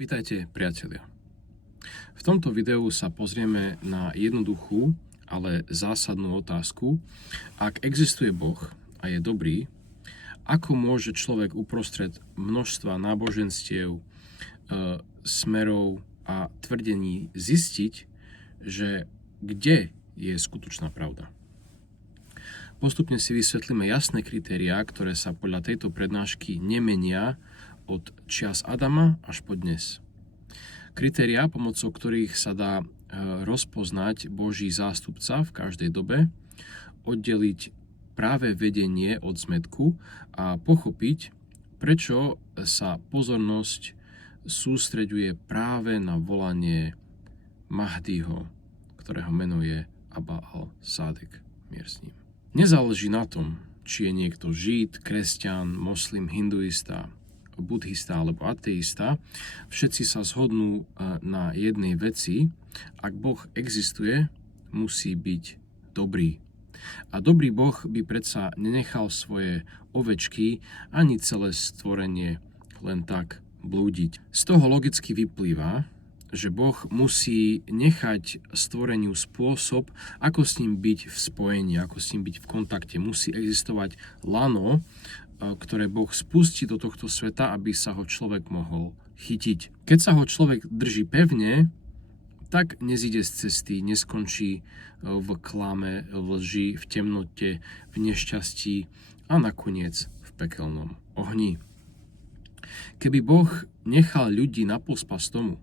Vítajte, priatelia. V tomto videu sa pozrieme na jednoduchú, ale zásadnú otázku. Ak existuje Boh a je dobrý, ako môže človek uprostred množstva náboženstiev, smerov a tvrdení zistiť, že kde je skutočná pravda? Postupne si vysvetlíme jasné kritériá, ktoré sa podľa tejto prednášky nemenia od čias Adama až po dnes. Kritériá, pomocou ktorých sa dá rozpoznať Boží zástupca v každej dobe, oddeliť práve vedenie od zmätku a pochopiť, prečo sa pozornosť sústreďuje práve na volanie Mahdiho, ktorého meno je Abba al-Sadiq, mier s ním. Nezáleží na tom, či je niekto žid, kresťan, moslim, hinduista, buddhista alebo ateista, všetci sa zhodnú na jednej veci: ak Boh existuje, musí byť dobrý. A dobrý Boh by predsa nenechal svoje ovečky ani celé stvorenie len tak blúdiť. Z toho logicky vyplýva, že Boh musí nechať stvoreniu spôsob, ako s ním byť v spojení, ako s ním byť v kontakte. Musí existovať lano, ktoré Boh spustí do tohto sveta, aby sa ho človek mohol chytiť. Keď sa ho človek drží pevne, tak nezíde z cesty, neskončí v klame, v lži, v temnote, v nešťastí a nakoniec v pekelnom ohni. Keby Boh nechal ľudí na pospas tomu,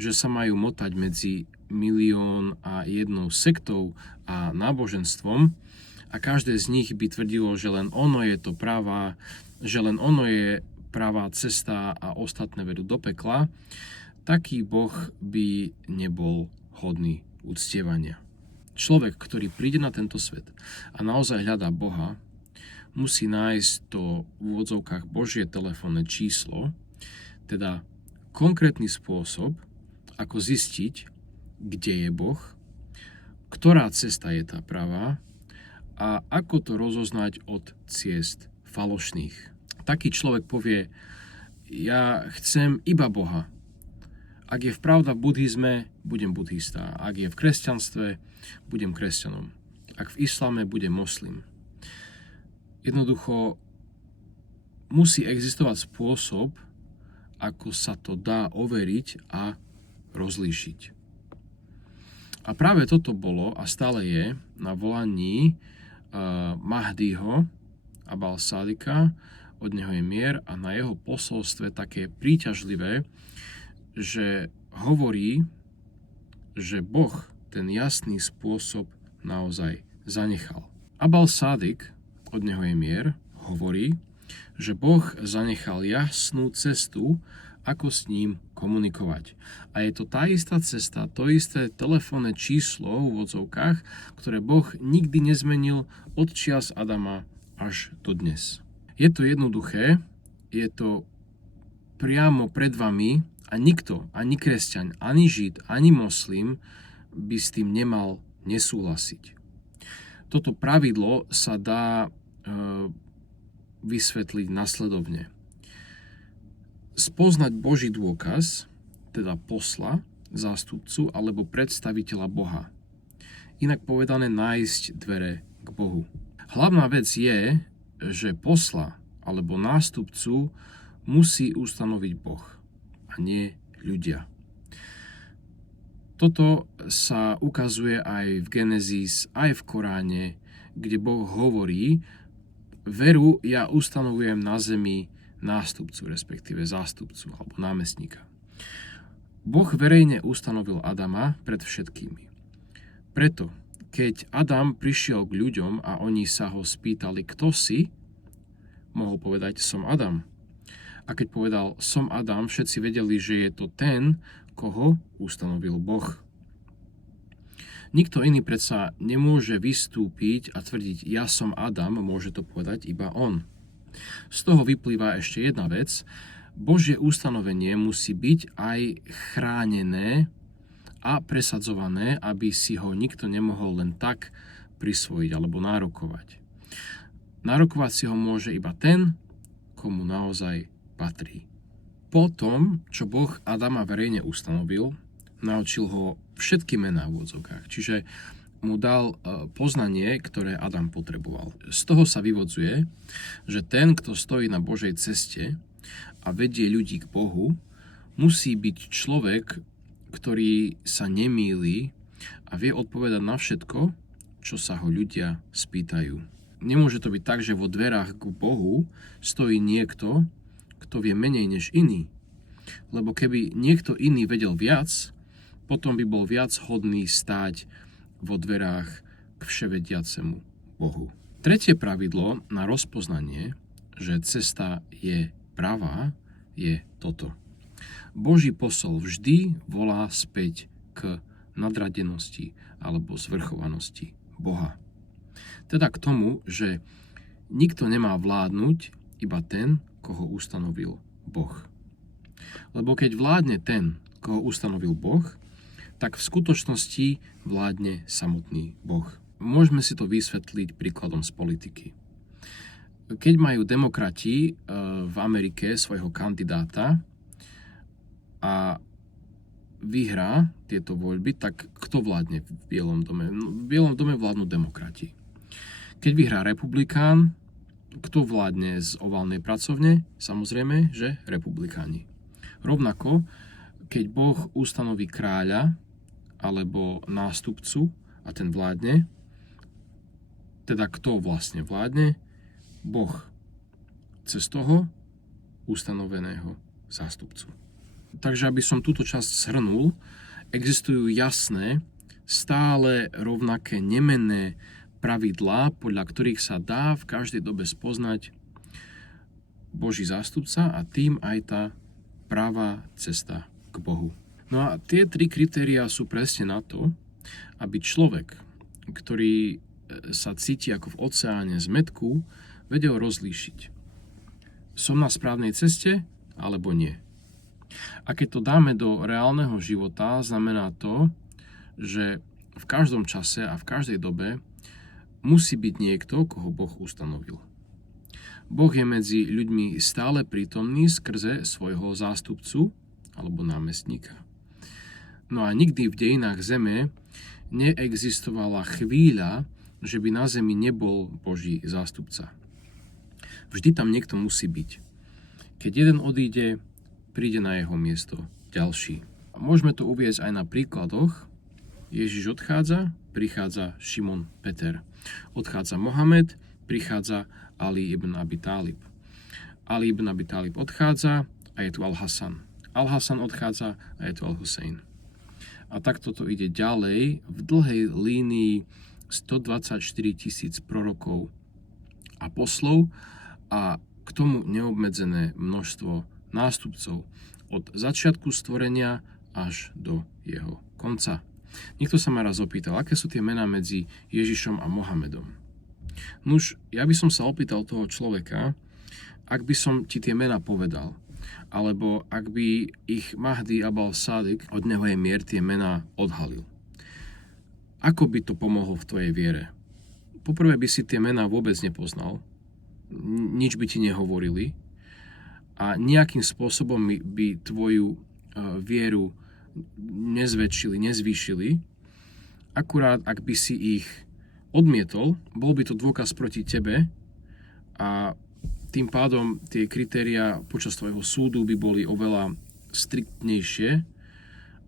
že sa majú motať medzi 1,000,001 sektou a náboženstvom, a každé z nich by tvrdilo, že len ono je to pravá, že len ono je pravá cesta a ostatné vedú do pekla, taký Boh by nebol hodný uctievania. Človek, ktorý príde na tento svet a naozaj hľadá Boha, musí nájsť to v úvodzovkách Božie telefónne číslo, teda konkrétny spôsob, ako zistiť, kde je Boh, ktorá cesta je tá pravá, a ako to rozoznať od ciest falošných. Taký človek povie: ja chcem iba Boha. Ak je vpravda v buddhizme, budem buddhista. Ak je v kresťanstve, budem kresťanom. Ak v islame, budem moslim. Jednoducho musí existovať spôsob, ako sa to dá overiť a rozlíšiť. A práve toto bolo a stále je na volaní Mahdiho, Abba al-Sadiqa, od neho je mier, a na jeho posolstve také príťažlivé, že hovorí, že Boh ten jasný spôsob naozaj zanechal. Abba al-Sadiq, od neho je mier, hovorí, že Boh zanechal jasnú cestu, ako s ním komunikovať. A je to tá istá cesta, to isté telefónne číslo v odzovkách, ktoré Boh nikdy nezmenil od čias Adama až do dnes. Je to jednoduché, je to priamo pred vami a nikto, ani kresťan, ani žid, ani moslim by s tým nemal nesúhlasiť. Toto pravidlo sa dá vysvetliť nasledovne. Spoznať Boží dôkaz, teda posla, zástupcu alebo predstaviteľa Boha. Inak povedané, nájsť dvere k Bohu. Hlavná vec je, že posla alebo nástupcu musí ustanoviť Boh a nie ľudia. Toto sa ukazuje aj v Genesis, aj v Koráne, kde Boh hovorí: veru ja ustanovujem na zemi nástupcu, respektíve zástupcu alebo námestníka. Boh verejne ustanovil Adama pred všetkými. Preto, keď Adam prišiel k ľuďom a oni sa ho spýtali: kto si? Mohol povedať: som Adam. A keď povedal: som Adam, všetci vedeli, že je to ten, koho ustanovil Boh. Nikto iný predsa nemôže vystúpiť a tvrdiť: ja som Adam, môže to povedať iba on. Z toho vyplýva ešte jedna vec: Božie ustanovenie musí byť aj chránené a presadzované, aby si ho nikto nemohol len tak prisvojiť alebo nárokovať. Nárokovať si ho môže iba ten, komu naozaj patrí. Po tom, čo Boh Adama verejne ustanovil, naučil ho všetky mená v odzokách. Čiže mu dal poznanie, ktoré Adam potreboval. Z toho sa vyvodzuje, že ten, kto stojí na Božej ceste a vedie ľudí k Bohu, musí byť človek, ktorý sa nemýli a vie odpovedať na všetko, čo sa ho ľudia spýtajú. Nemôže to byť tak, že vo dverách k Bohu stojí niekto, kto vie menej než iný. Lebo keby niekto iný vedel viac, potom by bol viac hodný stáť vo dverách k vševediacemu Bohu. Tretie pravidlo na rozpoznanie, že cesta je pravá, je toto. Boží posol vždy volá späť k nadradenosti alebo zvrchovanosti Boha. Teda k tomu, že nikto nemá vládnuť, iba ten, koho ustanovil Boh. Lebo keď vládne ten, koho ustanovil Boh, tak v skutočnosti vládne samotný Boh. Môžeme si to vysvetliť príkladom z politiky. Keď majú demokrati v Amerike svojho kandidáta a vyhrá tieto voľby, tak kto vládne v Bielom dome? V Bielom dome vládnu demokrati. Keď vyhrá republikán, kto vládne z oválnej pracovne? Samozrejme, že republikáni. Rovnako, keď Boh ustanoví kráľa alebo nástupcu a ten vládne, teda kto vlastne vládne? Boh cez toho ustanoveného zástupcu. Takže aby som túto časť shrnul, existujú jasné, stále rovnaké nemenné pravidlá, podľa ktorých sa dá v každej dobe spoznať Boží zástupca a tým aj tá pravá cesta k Bohu. No a tie tri kritériá sú presne na to, aby človek, ktorý sa cíti ako v oceáne zmätku, vedel rozlíšiť. Som na správnej ceste alebo nie. A keď to dáme do reálneho života, znamená to, že v každom čase a v každej dobe musí byť niekto, koho Boh ustanovil. Boh je medzi ľuďmi stále prítomný skrze svojho zástupcu alebo námestníka. No a nikdy v dejinách zeme neexistovala chvíľa, že by na zemi nebol Boží zástupca. Vždy tam niekto musí byť. Keď jeden odíde, príde na jeho miesto ďalší. A môžeme to uviesť aj na príkladoch. Ježiš odchádza, prichádza Šimon Peter. Odchádza Mohamed, prichádza Ali ibn Abi Talib. Ali ibn Abi Talib odchádza a je tu Al-Hasan. Al-Hasan odchádza a je tu Al-Husein. A takto to ide ďalej v dlhej línii 124 000 prorokov a poslov a k tomu neobmedzené množstvo nástupcov od začiatku stvorenia až do jeho konca. Niekto sa ma raz opýtal, aké sú tie mená medzi Ježišom a Mohamedom. Nuž, ja by som sa opýtal toho človeka, ak by som ti tie mená povedal, alebo ak by ich Mahdi Abal Sadik, od neho je mier, tie mená odhalil. Ako by to pomohlo v tvojej viere? Poprvé by si tie mená vôbec nepoznal, nič by ti nehovorili a nejakým spôsobom by tvoju vieru nezväčšili, nezvýšili. Akurát, ak by si ich odmietol, bol by to dôkaz proti tebe a tým pádom tie kritériá počas tvojho súdu by boli oveľa striktnejšie,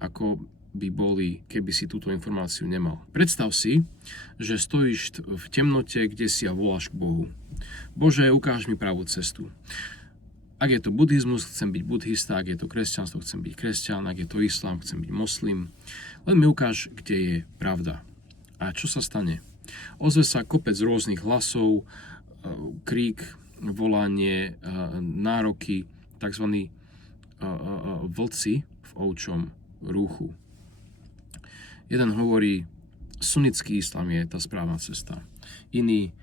ako by boli, keby si túto informáciu nemal. Predstav si, že stojíš v temnote, kde si a voláš k Bohu. Bože, ukáž mi pravú cestu. Ak je to buddhizmus, chcem byť buddhista, ak je to kresťanstvo, chcem byť kresťan, ak je to islám, chcem byť moslim. Len mi ukáž, kde je pravda. A čo sa stane? Ozve sa kopec rôznych hlasov, krík, volanie, nároky, tzv. Vlci v ovčom rúchu. Jeden hovorí, sunnický islám je tá správna cesta. Iný,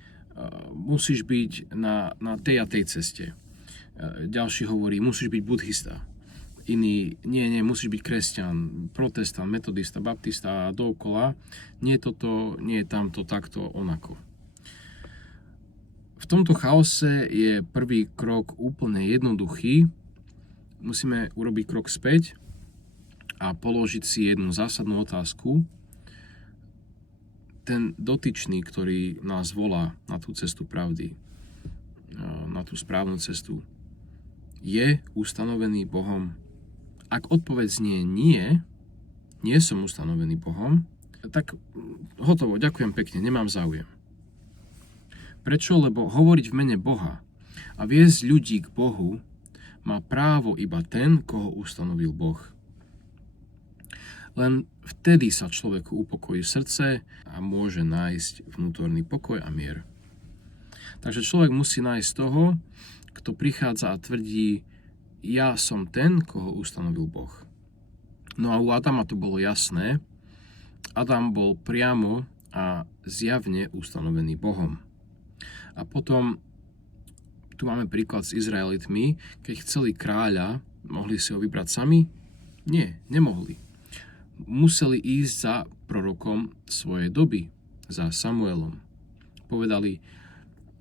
musíš byť na tej a tej ceste. Ďalší hovorí, musíš byť buddhista. Iný, nie, musíš byť kresťan, protestant, metodista, baptista a dookola. Nie toto, nie tamto, takto, onako. V tomto chaose je prvý krok úplne jednoduchý musíme urobiť krok späť a položiť si jednu zásadnú otázku. Ten dotyčný, ktorý nás volá na tú cestu pravdy, na tú správnu cestu, je ustanovený Bohom? Ak odpoveď znie nie som ustanovený Bohom, tak hotovo, ďakujem pekne, nemám záujem. Prečo? Lebo hovoriť v mene Boha a viesť ľudí k Bohu má právo iba ten, koho ustanovil Boh. Len vtedy sa človeku upokojí srdce a môže nájsť vnútorný pokoj a mier. Takže človek musí nájsť toho, kto prichádza a tvrdí, ja som ten, koho ustanovil Boh. No a u Adama to bolo jasné. Adam bol priamo a zjavne ustanovený Bohom. A potom tu máme príklad s Izraelitmi, keď chceli kráľa, mohli si ho vybrať sami? Nie, nemohli. Museli ísť za prorokom svojej doby, za Samuelom. Povedali,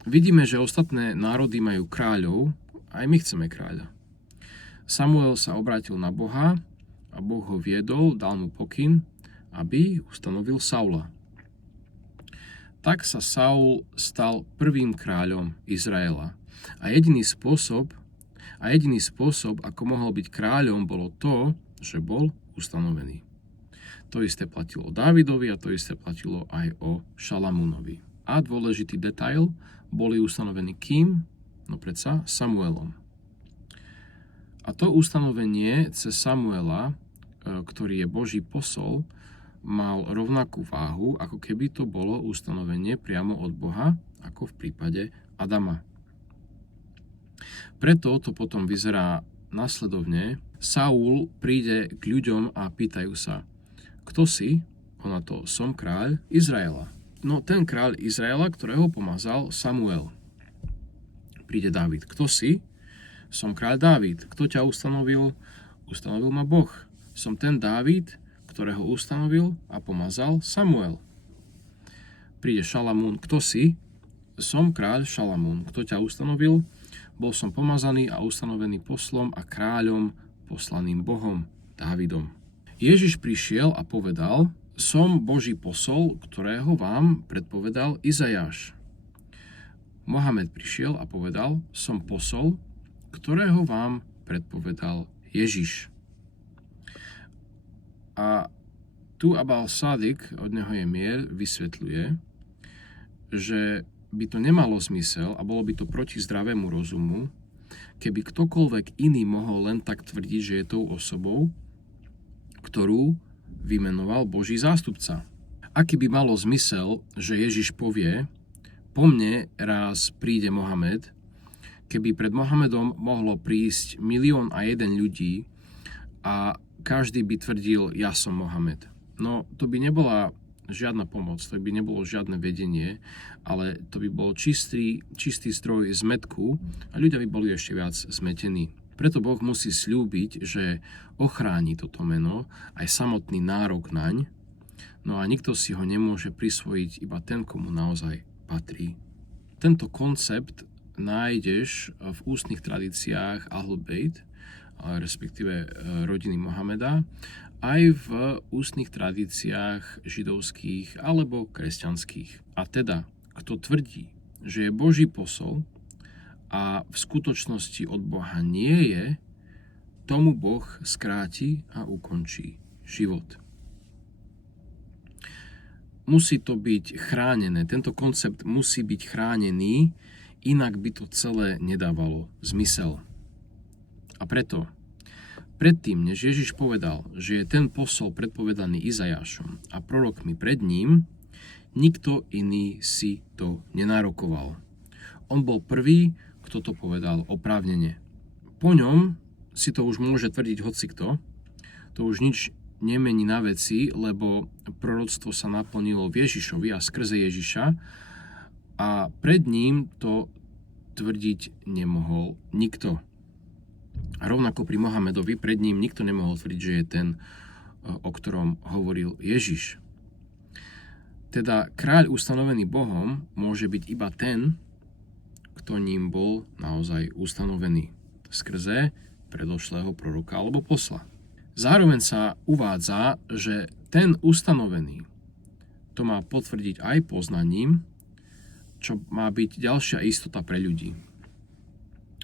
vidíme, že ostatné národy majú kráľov, aj my chceme kráľa. Samuel sa obrátil na Boha a Boh ho viedol, dal mu pokyn, aby ustanovil Saula. Tak sa Saul stal prvým kráľom Izraela. A jediný spôsob, ako mohol byť kráľom, bolo to, že bol ustanovený. To isté platilo o Dávidovi a to isté platilo aj o Šalamúnovi. A dôležitý detail, boli ustanovení kým? No predsa Samuelom. A to ustanovenie cez Samuela, ktorý je Boží posol, mal rovnakú váhu, ako keby to bolo ustanovenie priamo od Boha, ako v prípade Adama. Preto to potom vyzerá nasledovne. Saul príde k ľuďom a pýtajú sa, kto si? Ona to, som kráľ Izraela. No ten kráľ Izraela, ktorého pomazal Samuel. Príde Dávid. Kto si? Som kráľ Dávid. Kto ťa ustanovil? Ustanovil ma Boh. Som ten Dávid, ktorého ustanovil a pomazal Samuel. Príde Šalamún. Kto si? Som kráľ Šalamún. Kto ťa ustanovil? Bol som pomazaný a ustanovený poslom a kráľom poslaným Bohom, Dávidom. Ježiš prišiel a povedal, som Boží posol, ktorého vám predpovedal Izajáš. Mohamed prišiel a povedal, som posol, ktorého vám predpovedal Ježiš. A tu Abal Sadik, od neho je mier, vysvetľuje, že by to nemalo zmysel a bolo by to proti zdravému rozumu, keby ktokoľvek iný mohol len tak tvrdiť, že je tou osobou, ktorú vymenoval Boží zástupca. Aký by malo zmysel, že Ježiš povie, po mne raz príde Mohamed, keby pred Mohamedom mohlo prísť 1,000,001 ľudí a každý by tvrdil, ja som Mohamed. No to by nebola žiadna pomoc, to by nebolo žiadne vedenie, ale to by bol čistý zdroj zmätku a ľudia by boli ešte viac zmetení. Preto Boh musí sľúbiť, že ochráni toto meno, aj samotný nárok naň, no a nikto si ho nemôže prisvojiť, iba ten, komu naozaj patrí. Tento koncept nájdeš v ústnych tradíciách Ahlul Bejt, respektíve rodiny Mohameda, aj v ústnych tradíciách židovských alebo kresťanských. A teda, kto tvrdí, že je Boží posol a v skutočnosti od Boha nie je, tomu Boh skráti a ukončí život. Musí to byť chránené, tento koncept musí byť chránený, inak by to celé nedávalo zmysel. A preto, predtým, než Ježiš povedal, že je ten posol predpovedaný Izajášom a prorokmi pred ním, nikto iný si to nenárokoval. On bol prvý, kto to povedal oprávnene. Po ňom si to už môže tvrdiť hocikto, to už nič nemení na veci, lebo proroctvo sa naplnilo v Ježišovi a skrze Ježiša a pred ním to tvrdiť nemohol nikto. A rovnako pri Mohamedovi pred ním nikto nemohol tvrdiť, že je ten, o ktorom hovoril Ježiš. Teda kráľ ustanovený Bohom môže byť iba ten, kto ním bol naozaj ustanovený. Skrze predošlého proroka alebo posla. Zároveň sa uvádza, že ten ustanovený to má potvrdiť aj poznaním, čo má byť ďalšia istota pre ľudí.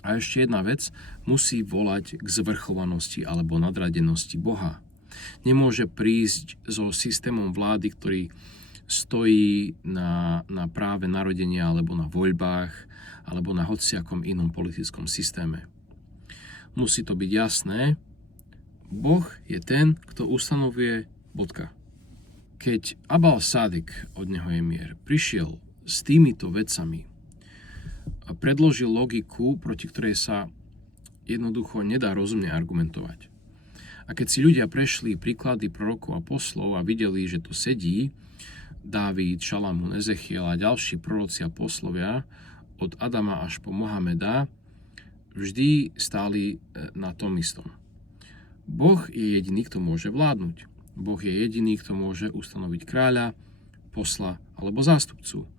A ešte jedna vec, musí volať k zvrchovanosti alebo nadradenosti Boha. Nemôže prísť so systémom vlády, ktorý stojí na práve narodenia alebo na voľbách alebo na hociakom inom politickom systéme. Musí to byť jasné, Boh je ten, kto ustanovuje bodka. Keď Abal Sádik, od neho je mier, prišiel s týmito vecami a predložil logiku, proti ktorej sa jednoducho nedá rozumne argumentovať. A keď si ľudia prešli príklady prorokov a poslov a videli, že to sedí, Dávid, Šalamún, Ezechiel a ďalší proroci a poslovia od Adama až po Mohameda vždy stáli na tom istom. Boh je jediný, kto môže vládnuť. Boh je jediný, kto môže ustanoviť kráľa, posla alebo zástupcu.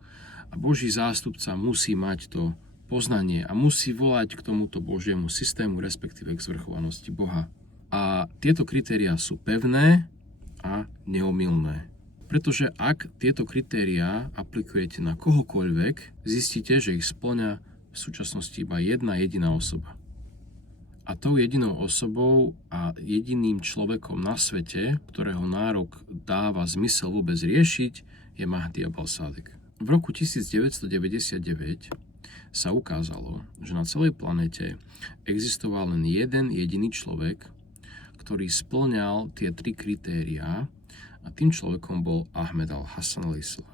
A Boží zástupca musí mať to poznanie a musí volať k tomuto Božiemu systému, respektíve k zvrchovanosti Boha. A tieto kritériá sú pevné a neomylné. Pretože ak tieto kritériá aplikujete na kohokoľvek, zistíte, že ich spĺňa v súčasnosti iba jedna jediná osoba. A tou jedinou osobou a jediným človekom na svete, ktorého nárok dáva zmysel vôbec riešiť, je Mahdi Abal Sádik. V roku 1999 sa ukázalo, že na celej planete existoval len jeden jediný človek, ktorý spĺňal tie tri kritériá, a tým človekom bol Ahmed al-Hassan al-Islam.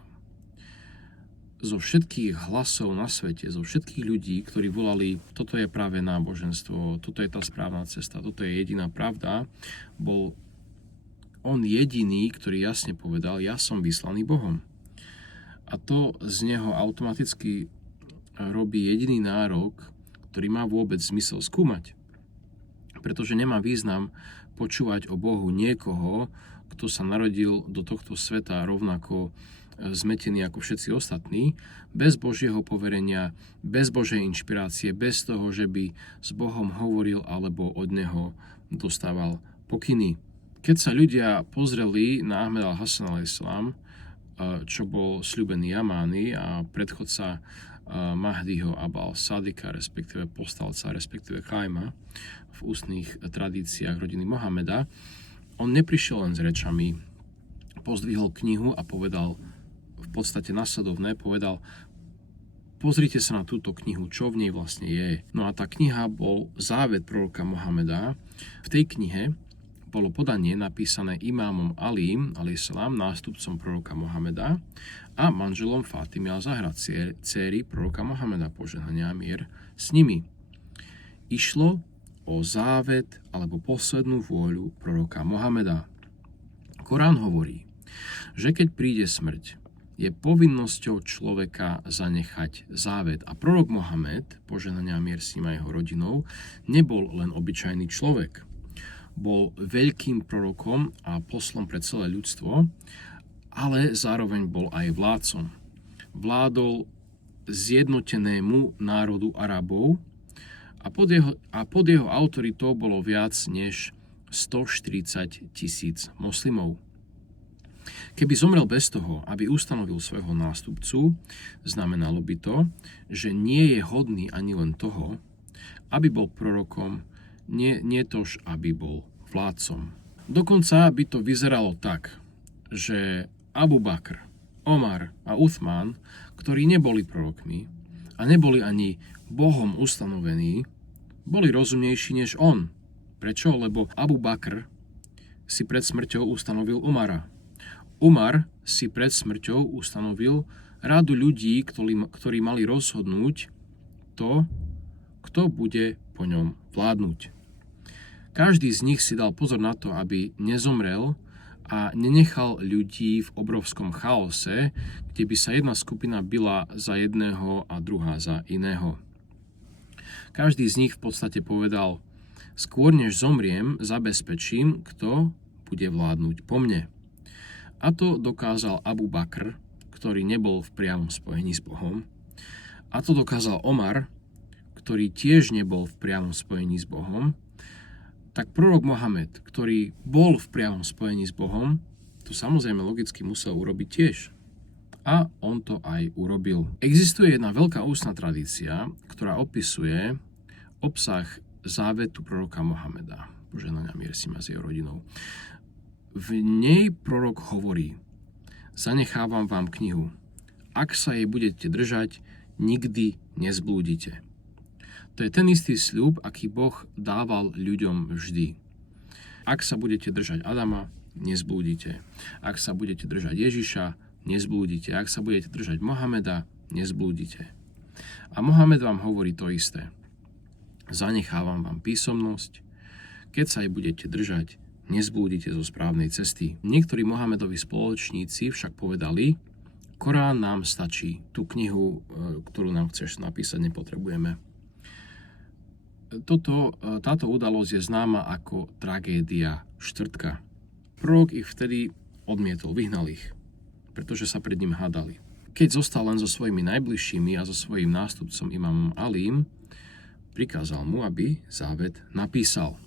Zo všetkých hlasov na svete, zo všetkých ľudí, ktorí volali, toto je práve náboženstvo, toto je tá správna cesta, toto je jediná pravda, bol on jediný, ktorý jasne povedal, ja som vyslaný Bohom. A to z neho automaticky robí jediný nárok, ktorý má vôbec zmysel skúmať. Pretože nemá význam počúvať o Bohu niekoho, kto sa narodil do tohto sveta rovnako zmetený ako všetci ostatní, bez Božieho poverenia, bez Božej inšpirácie, bez toho, že by s Bohom hovoril alebo od Neho dostával pokyny. Keď sa ľudia pozreli na Ahmed al-Hassan al-Islam, čo bol sľubený Yamány a predchodca Mahdiho Abal Sádika, respektíve povstalca, respektíve Chaima v ústnych tradíciách rodiny Mohameda, on neprišiel len s rečami, pozdvihol knihu a povedal v podstate nasledovné, povedal, pozrite sa na túto knihu, čo v nej vlastne je. No a tá kniha bol závet proroka Mohameda. V tej knihe bolo podanie napísané imámom Alím, alejsalam, nástupcom proroka Mohameda a manželom Fátimy al-Zahra, dcéry proroka Mohameda, požehnania a mier s nimi. Išlo o závet alebo poslednú vôľu proroka Mohameda. Korán hovorí, že keď príde smrť, je povinnosťou človeka zanechať závet. A prorok Mohamed, požehnania a mier s ním a jeho rodinou, nebol len obyčajný človek. Bol veľkým prorokom a poslom pre celé ľudstvo, ale zároveň bol aj vládcom. Vládol zjednotenému národu Arabov a pod jeho autoritou bolo viac než 140 000 moslimov. Keby zomrel bez toho, aby ustanovil svojho nástupcu, znamenalo by to, že nie je hodný ani len toho, aby bol prorokom, nie tož, aby bol vládcom. Dokonca by to vyzeralo tak, že Abu Bakr, Omar a Uthman, ktorí neboli prorokmi a neboli ani Bohom ustanovení, boli rozumnejší než on. Prečo? Lebo Abu Bakr si pred smrťou ustanovil Umara. Umar si pred smrťou ustanovil radu ľudí, ktorí mali rozhodnúť to, kto bude po ňom vládnuť. Každý z nich si dal pozor na to, aby nezomrel a nenechal ľudí v obrovskom chaose, kde by sa jedna skupina bila za jedného a druhá za iného. Každý z nich v podstate povedal, skôr než zomriem, zabezpečím, kto bude vládnuť po mne. A to dokázal Abu Bakr, ktorý nebol v priamom spojení s Bohom. A to dokázal Omar, ktorý tiež nebol v priamom spojení s Bohom. tak prorok Mohamed, ktorý bol v priamom spojení s Bohom, to samozrejme logicky musel urobiť tiež. A on to aj urobil. Existuje jedna veľká ústna tradícia, ktorá opisuje obsah závetu proroka Mohameda. Požehnania mier s ním a s jeho rodinou. V nej prorok hovorí: zanechávam vám knihu. Ak sa jej budete držať, nikdy nezblúdite. To je ten istý sľub, aký Boh dával ľuďom vždy. Ak sa budete držať Adama, nezblúdite. Ak sa budete držať Ježiša, nezblúdite. Ak sa budete držať Mohameda, nezblúdite. A Mohamed vám hovorí to isté. Zanechávam vám písomnosť. Keď sa jej budete držať, nezblúdite zo správnej cesty. Niektorí Mohamedovi spoločníci však povedali: Korán nám stačí. Tú knihu, ktorú nám chceš napísať, nepotrebujeme. Táto udalosť je známa ako tragédia štvrtka. Prorok ich vtedy odmietol, vyhnal ich, pretože sa pred ním hádali. Keď zostal len so svojimi najbližšími a so svojím nástupcom imamom Alím, prikázal mu, aby závet napísal.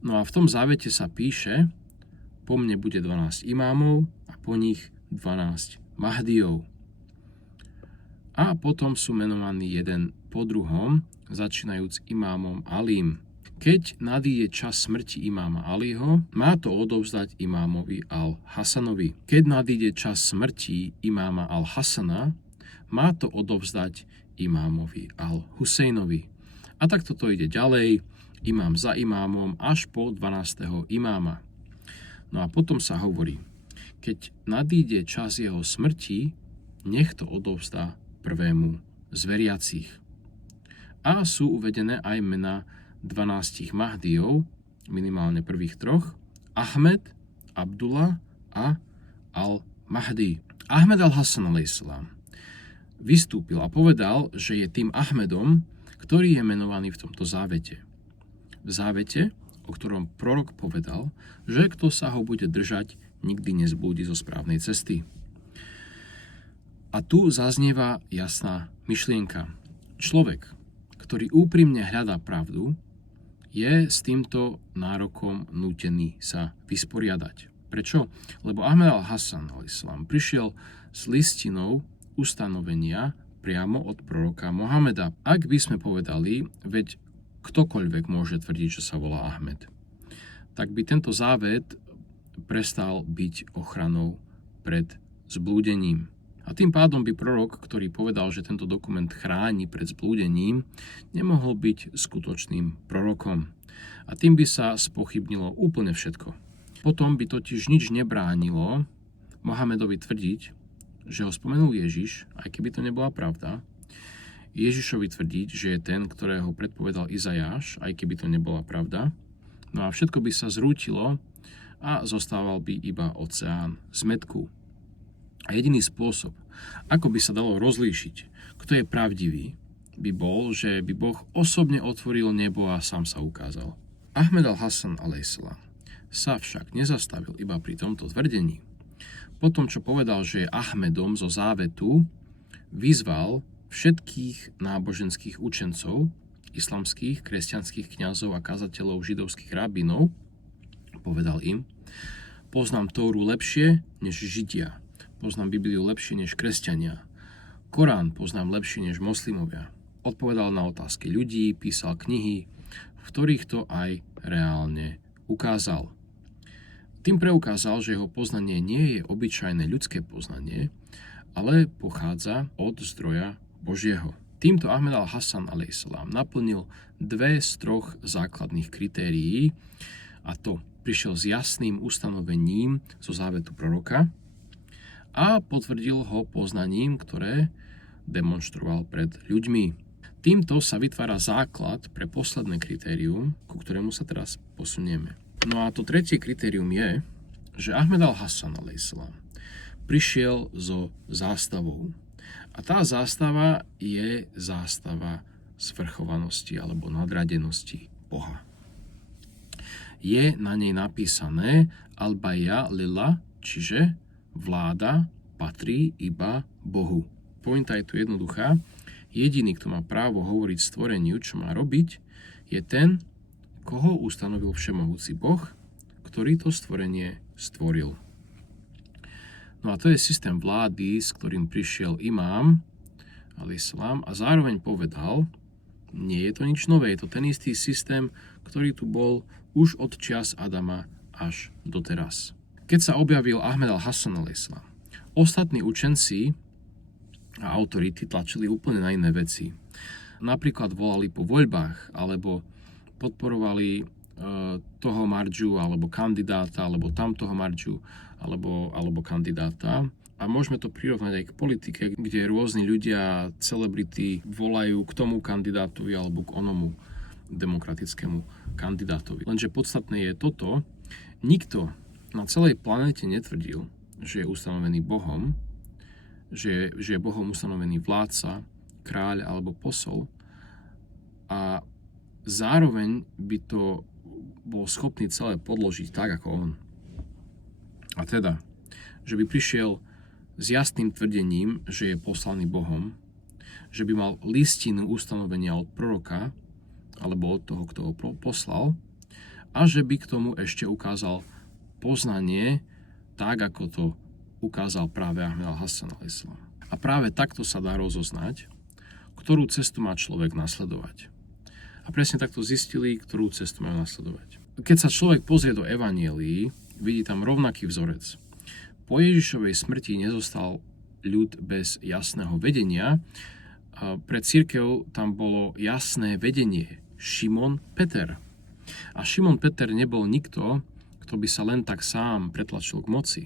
No a v tom závete sa píše: po mne bude 12 imámov a po nich 12 Mahdijov. A potom sú menovaní jeden po druhom, začínajúc imámom Alím. Keď nadíde čas smrti imáma Alího, má to odovzdať imámovi Al-Hasanovi. Keď nadíde čas smrti imáma Al-Hasana, má to odovzdať imámovi Al-Husejnovi. A takto to ide ďalej, imám za imámom, až po 12. imáma. No a potom sa hovorí: keď nadíde čas jeho smrti, nech to odovzdá prvému z veriacich. A sú uvedené aj mená 12 Mahdijov, minimálne prvých troch: Ahmed, Abdullah a Al-Mahdi. Ahmed al-Hasan a.s. vystúpil a povedal, že je tým Ahmedom, ktorý je menovaný v tomto závete. V závete, o ktorom prorok povedal, že kto sa ho bude držať, nikdy nezblúdi zo správnej cesty. A tu zaznieva jasná myšlienka. Človek, ktorý úprimne hľadá pravdu, je s týmto nárokom nútený sa vysporiadať. Prečo? Lebo Ahmed al-Hasan a.s. prišiel s listinou ustanovenia priamo od proroka Mohameda. Ak by sme povedali, veď ktokoľvek môže tvrdiť, že sa volá Ahmed, tak by tento závet prestal byť ochranou pred zblúdením. A tým pádom by prorok, ktorý povedal, že tento dokument chráni pred zblúdením, nemohol byť skutočným prorokom. A tým by sa spochybnilo úplne všetko. Potom by totiž nič nebránilo Mohamedovi tvrdiť, že ho spomenul Ježiš, aj keby to nebola pravda. Ježišovi tvrdiť, že je ten, ktorého predpovedal Izajáš, aj keby to nebola pravda. No a všetko by sa zrútilo a zostával by iba oceán zmätku. A jediný spôsob, ako by sa dalo rozlíšiť, kto je pravdivý, by bol, že by Boh osobne otvoril nebo a sám sa ukázal. Ahmed al-Hasan a.s. sa však nezastavil iba pri tomto tvrdení. Potom, čo povedal, že je Ahmedom zo závetu, vyzval všetkých náboženských učencov, islamských, kresťanských kňazov a kazateľov židovských rabínov, povedal im: poznám Tóru lepšie než Židia. Poznám Bibliu lepšie než kresťania. Korán poznám lepšie než moslimovia. Odpovedal na otázky ľudí, písal knihy, v ktorých to aj reálne ukázal. Tým preukázal, že jeho poznanie nie je obyčajné ľudské poznanie, ale pochádza od zdroja Božieho. Týmto Ahmed al-Hasan a.s. naplnil 2 z 3 základných kritérií, a to prišiel s jasným ustanovením zo závetu proroka a potvrdil ho poznaním, ktoré demonstroval pred ľuďmi. Týmto sa vytvára základ pre posledné kritérium, ku ktorému sa teraz posunieme. No a to tretie kritérium je, že Ahmed al-Hasan a.s. prišiel so zástavou. A tá zástava je zástava svrchovanosti alebo nadradenosti Boha. Je na nej napísané Al-Baya lillah, čiže vláda patrí iba Bohu. Pointa je tu jednoduchá. Jediný, kto má právo hovoriť stvoreniu, čo má robiť, je ten, koho ustanovil všemohúci Boh, ktorý to stvorenie stvoril. No a to je systém vlády, s ktorým prišiel imám, alaihissalam, a zároveň povedal, nie je to nič nové, je to ten istý systém, ktorý tu bol už od čias Adama až doteraz. Keď sa objavil Ahmed al-Hasan alaihissalam, ostatní učenci a autority tlačili úplne na iné veci. Napríklad volali po voľbách, alebo podporovali toho mardžu, alebo kandidáta, alebo tamtoho mardžu, alebo kandidáta. A môžeme to prirovnať aj k politike, kde rôzni ľudia, celebrity volajú k tomu kandidátovi alebo k onomu demokratickému kandidátovi. Lenže podstatné je toto, nikto na celej planete netvrdil, že je ustanovený Bohom, že je Bohom ustanovený vládca, kráľ alebo posol a zároveň by to bol schopný celé podložiť tak, ako on. A teda, že by prišiel s jasným tvrdením, že je poslaný Bohom, že by mal listinu ustanovenia od proroka alebo od toho, kto ho poslal a že by k tomu ešte ukázal poznanie tak, ako to ukázal práve Ahmed al-Hasan alaihissalam. A práve takto sa dá rozoznať, ktorú cestu má človek nasledovať. A presne takto zistili, ktorú cestu majú nasledovať. Keď sa človek pozrie do Evanielií, vidí tam rovnaký vzorec. Po Ježišovej smrti nezostal ľud bez jasného vedenia. Pre cirkev tam bolo jasné vedenie. Šimon Peter. A Šimon Peter nebol nikto, kto by sa len tak sám pretlačil k moci.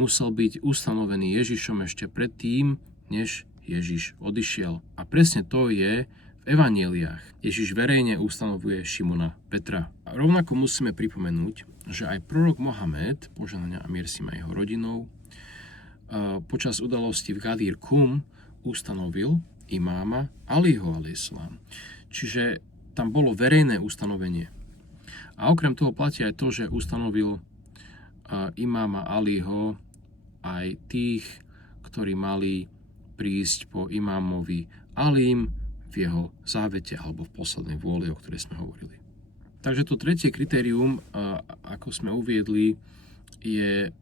Musel byť ustanovený Ježišom ešte predtým, než Ježiš odišiel. A presne to je v Evanieliách. Ježiš verejne ustanovuje Šimona Petra. A rovnako musíme pripomenúť, že aj prorok Mohamed, požehnania a mier s ním a jeho rodinou, počas udalosti v Gadir Kum ustanovil imáma Aliho alaihissalam. Čiže tam bolo verejné ustanovenie. A okrem toho platí aj to, že ustanovil imáma Aliho aj tých, ktorí mali prísť po imámovi Alím v jeho závete alebo v poslednej vôli, o ktorej sme hovorili. Takže to tretie kritérium, ako sme uviedli, je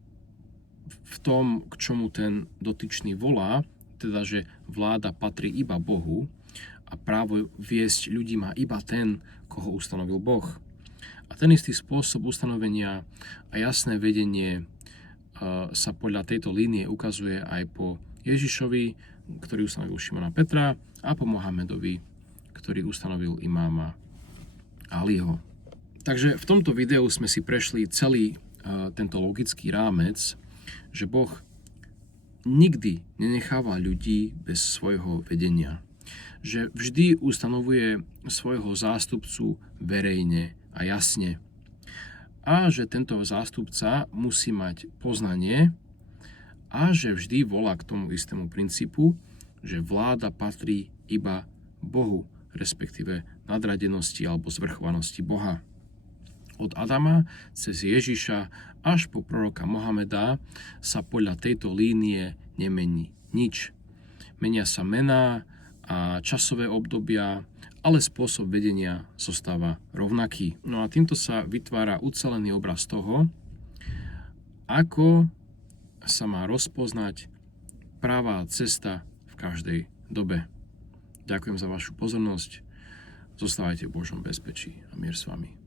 v tom, k čomu ten dotyčný volá, teda, že vláda patrí iba Bohu a právo viesť ľudí má iba ten, koho ustanovil Boh. A ten istý spôsob ustanovenia a jasné vedenie sa podľa tejto línie ukazuje aj po Ježišovi, ktorý ustanovil Šimona Petra, a po Mohamedovi, ktorý ustanovil imáma Aliho. Takže v tomto videu sme si prešli celý tento logický rámec, že Boh nikdy nenecháva ľudí bez svojho vedenia. Že vždy ustanovuje svojho zástupcu verejne a jasne. A že tento zástupca musí mať poznanie a že vždy volá k tomu istému princípu, že vláda patrí iba Bohu, respektíve nadradenosti alebo zvrchovanosti Boha. Od Adama cez Ježiša až po proroka Mohameda sa podľa tejto línie nemení nič. Menia sa mená a časové obdobia, ale spôsob vedenia zostáva rovnaký. No a týmto sa vytvára ucelený obraz toho, ako sa má rozpoznať pravá cesta v každej dobe. Ďakujem za vašu pozornosť. Zostávajte v Božom bezpečí a mier s vami.